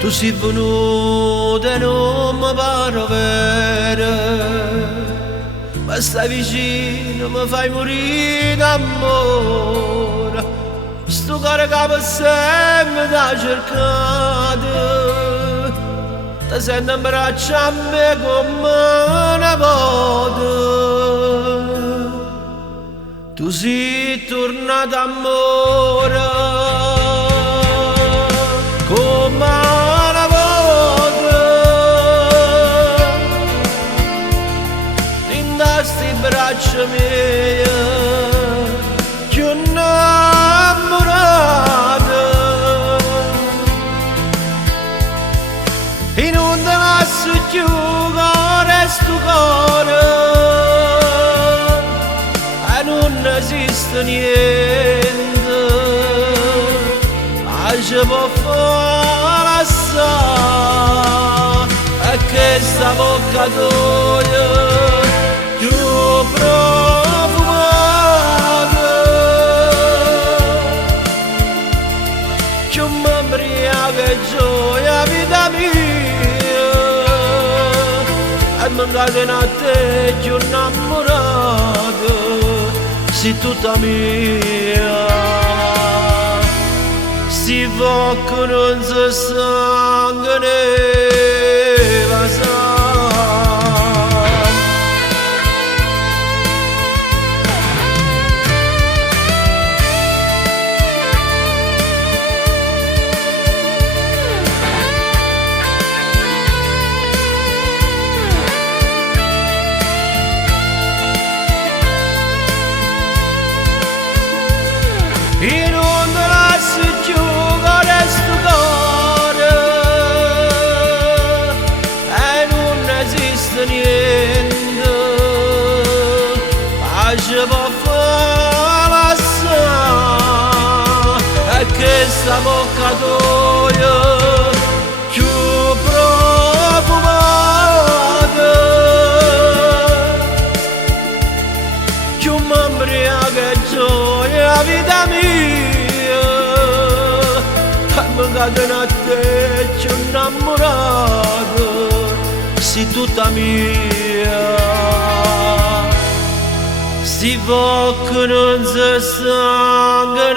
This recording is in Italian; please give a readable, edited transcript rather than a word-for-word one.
Tu sei venuta e non mi pare vero, ma stai vicino, mi fai morire d'amore. Sto cuore che per sempre t'ha cercato, ti sento in braccio a me come una volta. Tu sei tornato amore, come una volta. In queste braccia mie, più innamorata. E non te lascio più cuore, sto cuore. Non esiste niente ci può far assare a questa bocca tua più profumata, più m'embriaca e gioia vita mia, e m'incatenà a te più innamorato. Sei tutta mia, si va che non si sangue ne va sa. E non te lascio più cuore sto cuore, e non esiste niente ci può far assare a questa bocca tua più profumata, più m'embriaca e gioia vita mia. M'incatenà a te più innamorato, sei tutta mia. Si va che non si sangue